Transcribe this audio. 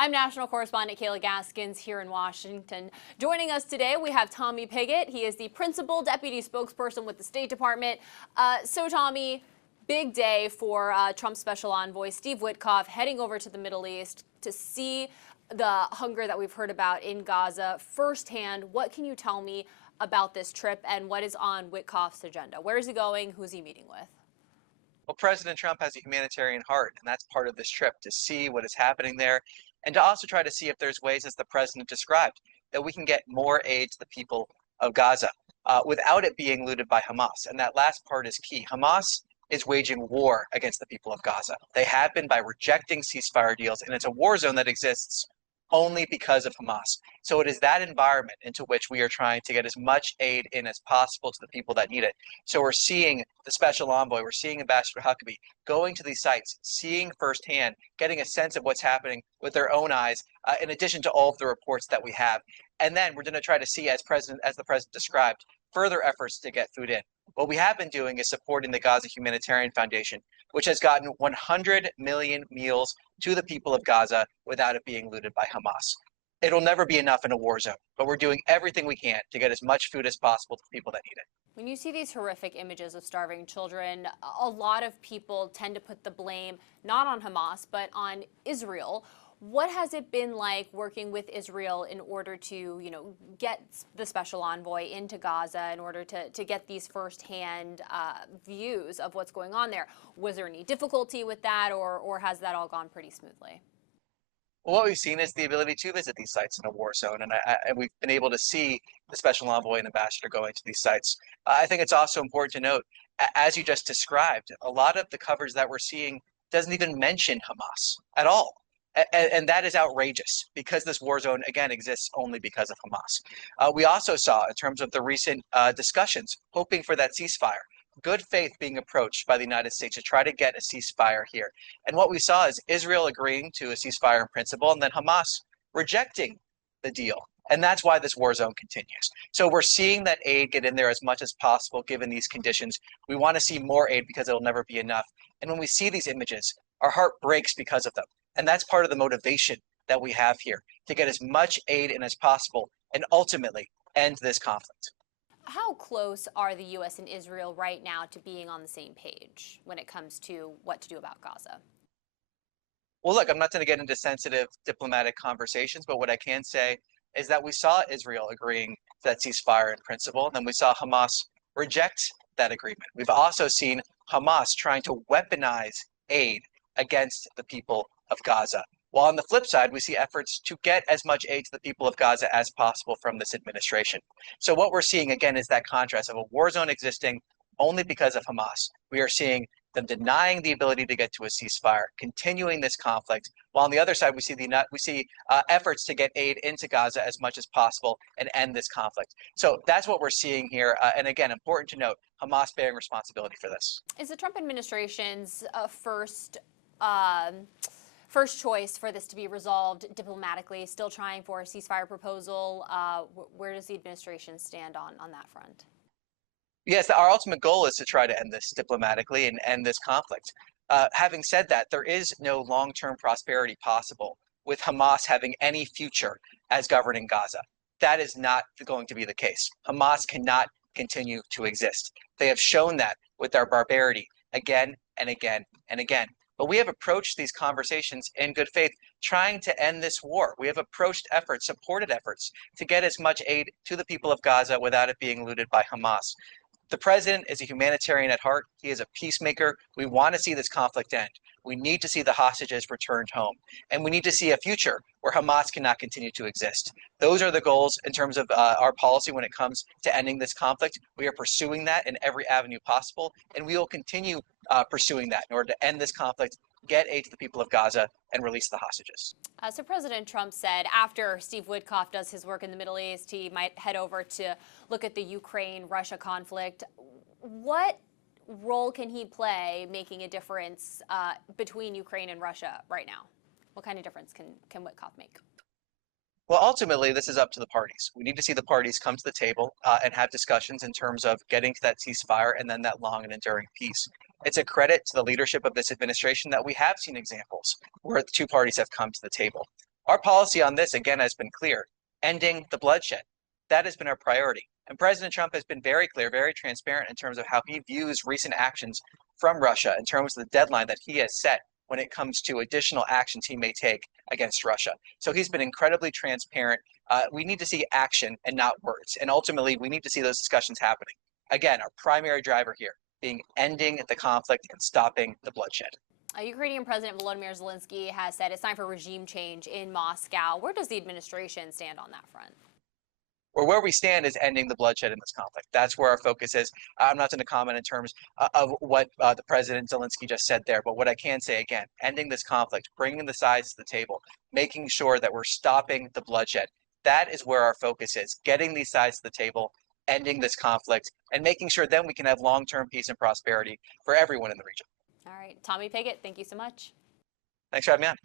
I'm national correspondent Kayla Gaskins here in Washington. Joining us today, we have Tommy Pigott. He is the principal deputy spokesperson with the State Department. So, Tommy, big day for Trump's special envoy, Steve Witkoff, heading over to the Middle East to see the hunger that we've heard about in Gaza firsthand. What can you tell me about this trip and what is on Witkoff's agenda? Where is he going? Who's he meeting with? Well, President Trump has a humanitarian heart, and that's part of this trip, to see what is happening there and to also try to see if there's ways, as the president described, that we can get more aid to the people of Gaza without it being looted by Hamas. And that last part is key. Hamas is waging war against the people of Gaza. They have been by rejecting ceasefire deals, and it's a war zone that exists only because of Hamas. So it is that environment into which we are trying to get as much aid in as possible to the people that need it. So we're seeing the special envoy, we're seeing Ambassador Huckabee going to these sites, seeing firsthand, getting a sense of what's happening with their own eyes, in addition to all of the reports that we have. And then we're going to try to see, as the president described, further efforts to get food in. What we have been doing is supporting the Gaza Humanitarian Foundation, which has gotten 100 million meals to the people of Gaza without it being looted by Hamas. It'll never be enough in a war zone, but we're doing everything we can to get as much food as possible to the people that need it. When you see these horrific images of starving children, a lot of people tend to put the blame not on Hamas, but on Israel. What has it been like working with Israel in order to, get the special envoy into Gaza in order to get these firsthand views of what's going on there? Was there any difficulty with that, or has that all gone pretty smoothly? Well, what we've seen is the ability to visit these sites in a war zone, and we've been able to see the special envoy and ambassador going to these sites. I think it's also important to note, as you just described, a lot of the coverage that we're seeing doesn't even mention Hamas at all. And that is outrageous, because this war zone, again, exists only because of Hamas. We also saw, in terms of the recent discussions, hoping for that ceasefire, good faith being approached by the United States to try to get a ceasefire here. And what we saw is Israel agreeing to a ceasefire in principle, and then Hamas rejecting the deal. And that's why this war zone continues. So we're seeing that aid get in there as much as possible, given these conditions. We want to see more aid because it'll never be enough. And when we see these images, our heart breaks because of them. And that's part of the motivation that we have here, to get as much aid in as possible and ultimately end this conflict. How close are the U.S. and Israel right now to being on the same page when it comes to what to do about Gaza? Well, look, I'm not going to get into sensitive diplomatic conversations, but what I can say is that we saw Israel agreeing to that ceasefire in principle, and then we saw Hamas reject that agreement. We've also seen Hamas trying to weaponize aid against the people of Gaza. While on the flip side, we see efforts to get as much aid to the people of Gaza as possible from this administration. So what we're seeing, again, is that contrast of a war zone existing only because of Hamas. We are seeing them denying the ability to get to a ceasefire, continuing this conflict, while on the other side, we see efforts to get aid into Gaza as much as possible and end this conflict. So that's what we're seeing here. And again, important to note, Hamas bearing responsibility for this. Is the Trump administration's first choice for this to be resolved diplomatically, still trying for a ceasefire proposal? Where does the administration stand on that front? Yes, our ultimate goal is to try to end this diplomatically and end this conflict. Having said that, there is no long-term prosperity possible with Hamas having any future as governing Gaza. That is not going to be the case. Hamas cannot continue to exist. They have shown that with their barbarity again and again and again. But we have approached these conversations in good faith, trying to end this war. We have approached efforts, supported efforts, to get as much aid to the people of Gaza without it being looted by Hamas. The president is a humanitarian at heart. He is a peacemaker. We want to see this conflict end. We need to see the hostages returned home. And we need to see a future where Hamas cannot continue to exist. Those are the goals in terms of our policy when it comes to ending this conflict. We are pursuing that in every avenue possible, and we will continue pursuing that in order to end this conflict, get aid to the people of Gaza, and release the hostages. So President Trump said after Steve Witkoff does his work in the Middle East, he might head over to look at the Ukraine-Russia conflict. What role can he play making a difference between Ukraine and Russia right now? What kind of difference can Witkoff make? Well, ultimately, this is up to the parties. We need to see the parties come to the table and have discussions in terms of getting to that ceasefire and then that long and enduring peace. It's a credit to the leadership of this administration that we have seen examples where the two parties have come to the table. Our policy on this, again, has been clear: ending the bloodshed. That has been our priority. And President Trump has been very clear, very transparent in terms of how he views recent actions from Russia, in terms of the deadline that he has set when it comes to additional actions he may take against Russia. So he's been incredibly transparent. We need to see action and not words. And ultimately, we need to see those discussions happening. Again, our primary driver here being ending the conflict and stopping the bloodshed. Ukrainian President Volodymyr Zelensky has said it's time for regime change in Moscow. Where does the administration stand on that front? Or where we stand is ending the bloodshed in this conflict. That's where our focus is. I'm not going to comment in terms of what the President Zelensky just said there, but what I can say again, ending this conflict, bringing the sides to the table, making sure that we're stopping the bloodshed. That is where our focus is, getting these sides to the table, ending this conflict, and making sure then we can have long-term peace and prosperity for everyone in the region. All right, Tommy Pigott, thank you so much. Thanks for having me on.